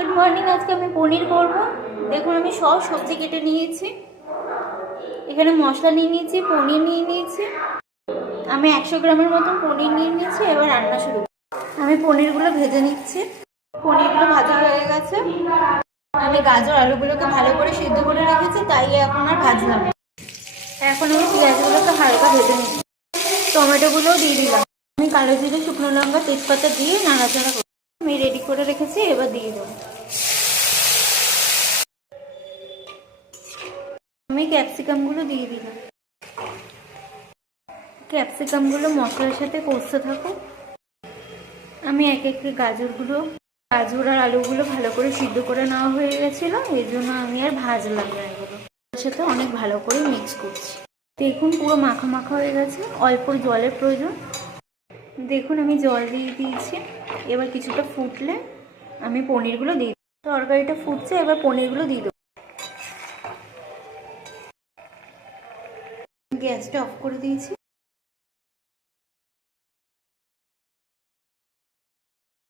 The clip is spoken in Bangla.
Good morning. আজকে আমি পনির করব। দেখুন আমি সব সবজি কেটে নিয়েছি, এখানে মশলা নিয়ে নিয়েছি, পনির নিয়ে নিয়েছি। আমি 100 গ্রামের মতন পনির নিয়ে নিয়েছি। এবার রান্না শুরু। আমি পনিরগুলো ভেজে নিচ্ছি। পনিরগুলো ভাজা হয়ে গেছে। আমি গাজর আলুগুলোকে ভালো করে সিদ্ধ করে রেখেছি, তাই এখন আর ভাজলাম। এখন আমি পেঁয়াজগুলোকে হালকা ভেজে নিচ্ছি। টমেটোগুলোও দিয়ে দিলাম। আমি কালো জিরে, শুকনো লঙ্কা, তেজপাতা দিয়ে নাড়াচাড়া করি। আমি রেডি করে রেখেছি, এবার দিয়ে দেবো। আমি ক্যাপসিকামগুলো দিয়ে দিলাম। ক্যাপসিকামগুলো মশলার সাথে কষতে থাকুক। আমি এক এক গাজর আর আলুগুলো ভালো করে সিদ্ধ করে নেওয়া হয়ে গেছিলো, এই জন্য আমি আর ভাজলাম না। এগুলো ওর সাথে অনেক ভালো করে মিক্স করছি। দেখুন পুরো মাখা মাখা হয়ে গেছে, অল্প জলের প্রয়োজন। দেখুন আমি জল দিয়ে দিয়েছি। এবার কিছুটা ফুটলে আমি পনিরগুলো দিয়ে দিই। তরকারিটা ফুটছে, এবার পনিরগুলো দিয়ে দেবো। গ্যাসটা অফ করে দিয়েছি।